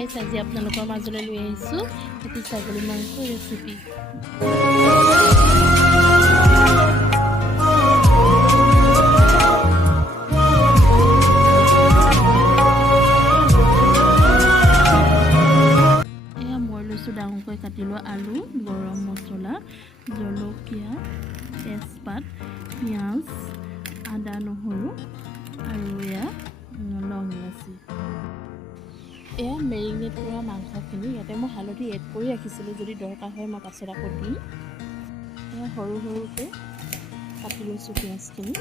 গাইছ, আজি আপোনালোকৰ মাজলৈ লৈ আহিছোঁ এটি ছাগলী মাংস ৰেচিপি। এয়া মই লৈছোঁ ডাঙৰকৈ কাটি লোৱা আলু, গৰম মছলা, জলকীয়া, তেজপাত, পিঁয়াজ, আদা নহৰু আৰু এয়া লং ইলাচি। এয়া মেৰিনেট কৰা মাংসখিনি ইয়াতে মই হালধি এড কৰি ৰাখিছিলোঁ, যদি দৰকাৰ হয় মই পাছত আকৌ দিম। এয়া সৰু সৰুকৈ কাটি লৈছোঁ পিঁয়াজখিনি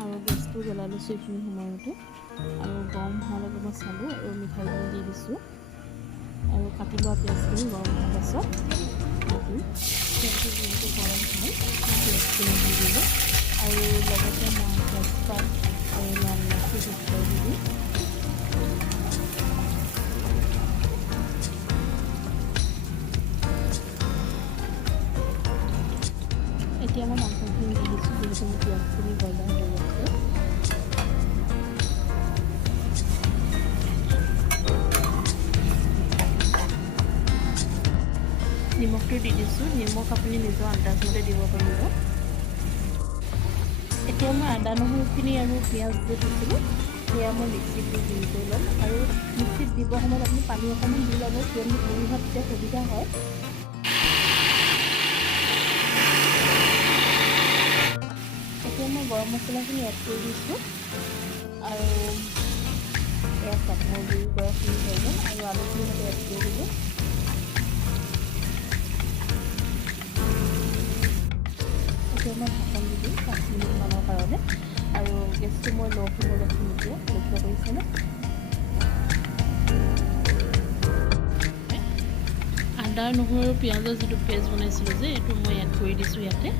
আৰু গেছটো জ্বলাই লৈছোঁ এইখিনি সময়তে। আৰু গৰম হোৱালৈকে মই চালোঁ আৰু মিঠাই গুড়ি দি দিছোঁ আৰু কাটি লোৱা পিঁয়াজখিনি গৰম হোৱাৰ পাছত পিঁয়াজটো যিহেতু গৰম হয় পিঁয়াজখিনি দি দিলোঁ আৰু লগতে মই তেজপাত আৰু লং ইলাচি গুচাই দি দিম। এতিয়া মই মাংসখিনি দি দিছোঁ, যিহেতু মোৰ পিঁয়াজখিনি বজাৰ হৈ আছে। নিমখটো দি দিছোঁ, নিমখ আপুনি নিজৰ আন্দাজমতে দিব পাৰিব। এতিয়া মই আদা নহৰুখিনি আৰু পিঁয়াজ দি দিছিলোঁ, সেয়া মই মিক্সিত দি গুড়ি কৰি ল'ম আৰু মিক্সিত দিব সময়ত আপুনি পানী অকণমান দি ল'ব, কিয়নো গুড়ি হোৱাত তেতিয়া সুবিধা হয়। এতিয়া মই গৰম মছলাখিনি এড কৰি দিছোঁ আৰু এয়া চাটনৰ গুড়ি কৰাখিনি হৈ গ'ল আৰু আলুখিনি সৈতে এড কৰি দিলোঁ। এতিয়া মই ঢাকন দি দিম 5 মিনিটমানৰ কাৰণে আৰু গেছটো মই ল' ফ্লেমত ৰাখিম। এতিয়া লক্ষ্য কৰিছেনে? আদা নহৰু পিঁয়াজৰ যিটো পেষ্ট বনাইছিলোঁ যে এইটো মই এড কৰি দিছোঁ ইয়াতে।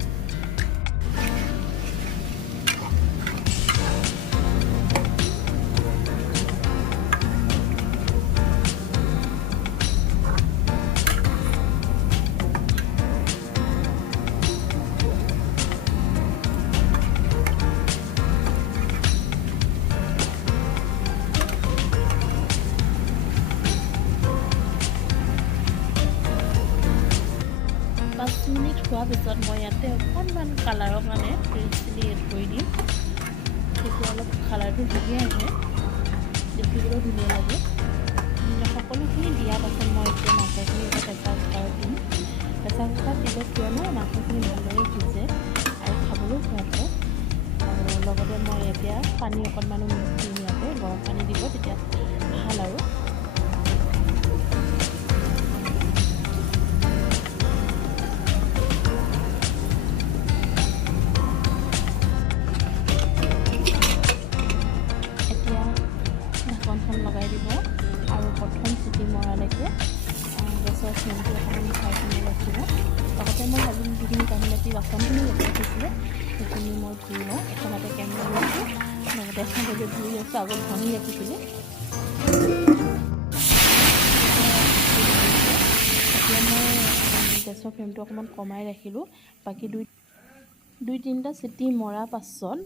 পাঁচ মিনিট হোৱাৰ পিছত মই ইয়াতে অকণমান কালাৰৰ কাৰণে ৰেড চিলি এড কৰি দিম। তেতিয়া অলপ কালাৰটো ধুনীয়া আহে, দেখিবলৈও ধুনীয়া লাগে। সকলোখিনি দিয়াৰ পাছত মই এতিয়া মাংসখিনি এটা প্ৰেছাৰ কুকাৰত দিম। প্ৰেছাৰ কুকাৰত দিলে কিয়নো মাংসখিনি ভালদৰে সিজে আৰু খাবলৈও সোৱাদ হয়। আৰু লগতে মই এতিয়া পানী অকণমানো দিম, ইয়াতে গৰম পানী দিব, তেতিয়া ভাল আৰু। ঢাকনখন লগাই দিব আৰু প্ৰথম চিটি মৰালৈকে গেছৰ ফ্লেমটো অকণমান হাই কৰি ৰাখিব। লগতে মই ভাজি যিখিনি কাঁহী বাতি বাচনখিনি ৰাখিছিলে সেইখিনি মই ধুই লওঁ। এখন হাতে কেমেৰা লৈছোঁ, লগতে এখন হাতে ধুই আছোঁ, আগত ভাঙি ৰাখিছিলোঁ। এতিয়া মই গেছৰ ফ্লেমটো অকণমান কমাই ৰাখিলোঁ। বাকী দুই তিনিটা চিটি মৰাৰ পাছত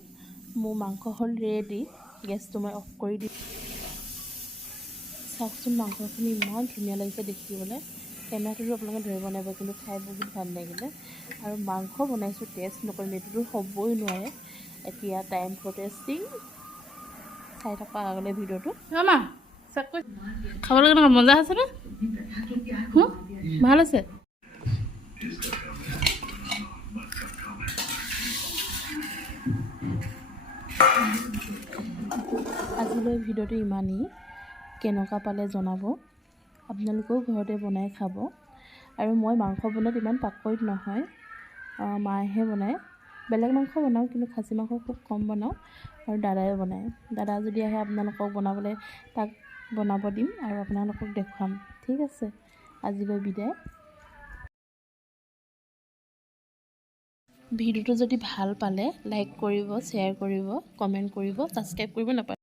মোৰ মাংস হ'ল ৰেডি। গেছটো মই অফ কৰি দিম। চাওকচোন মাংসখিনি ইমান ধুনীয়া লাগিছে দেখিবলৈ। কেমেৰাটোতো আপোনালোকে ধৰিব নোৱাৰিব, কিন্তু খাই বহুত ভাল লাগিলে। আৰু মাংস বনাইছোঁ, টেষ্ট নকৰিম এইটোতো হ'বই নোৱাৰে। এতিয়া টাইম ফৰ টেষ্টিং। চাই থকা আগলৈ ভিডিঅ'টো। খাবলৈ কেনেকুৱা মজা আছেনে? ভাল আছে? আজিলৈ ভিডিঅ'টো ইমানেই। কেনেকুৱা পালে জনাব। আপোনালোকেও ঘৰতে বনাই খাব। আৰু মই মাংস বনোৱাত ইমান পাকৈত নহয়, মায়েহে বনায়। বেলেগ মাংস বনাওঁ, কিন্তু খাচী মাংস খুব কম বনাওঁ আৰু দাদাই বনায়। দাদা যদি আহে আপোনালোকক বনাবলৈ তাক বনাব দিম আৰু আপোনালোকক দেখুৱাম। ঠিক আছে, আজিলৈ বিদায়। ভিডিঅ'টো যদি ভাল পালে লাইক কৰিব, শ্বেয়াৰ কৰিব, কমেণ্ট কৰিব, ছাবস্ক্ৰাইব কৰিব নাপাহৰিব।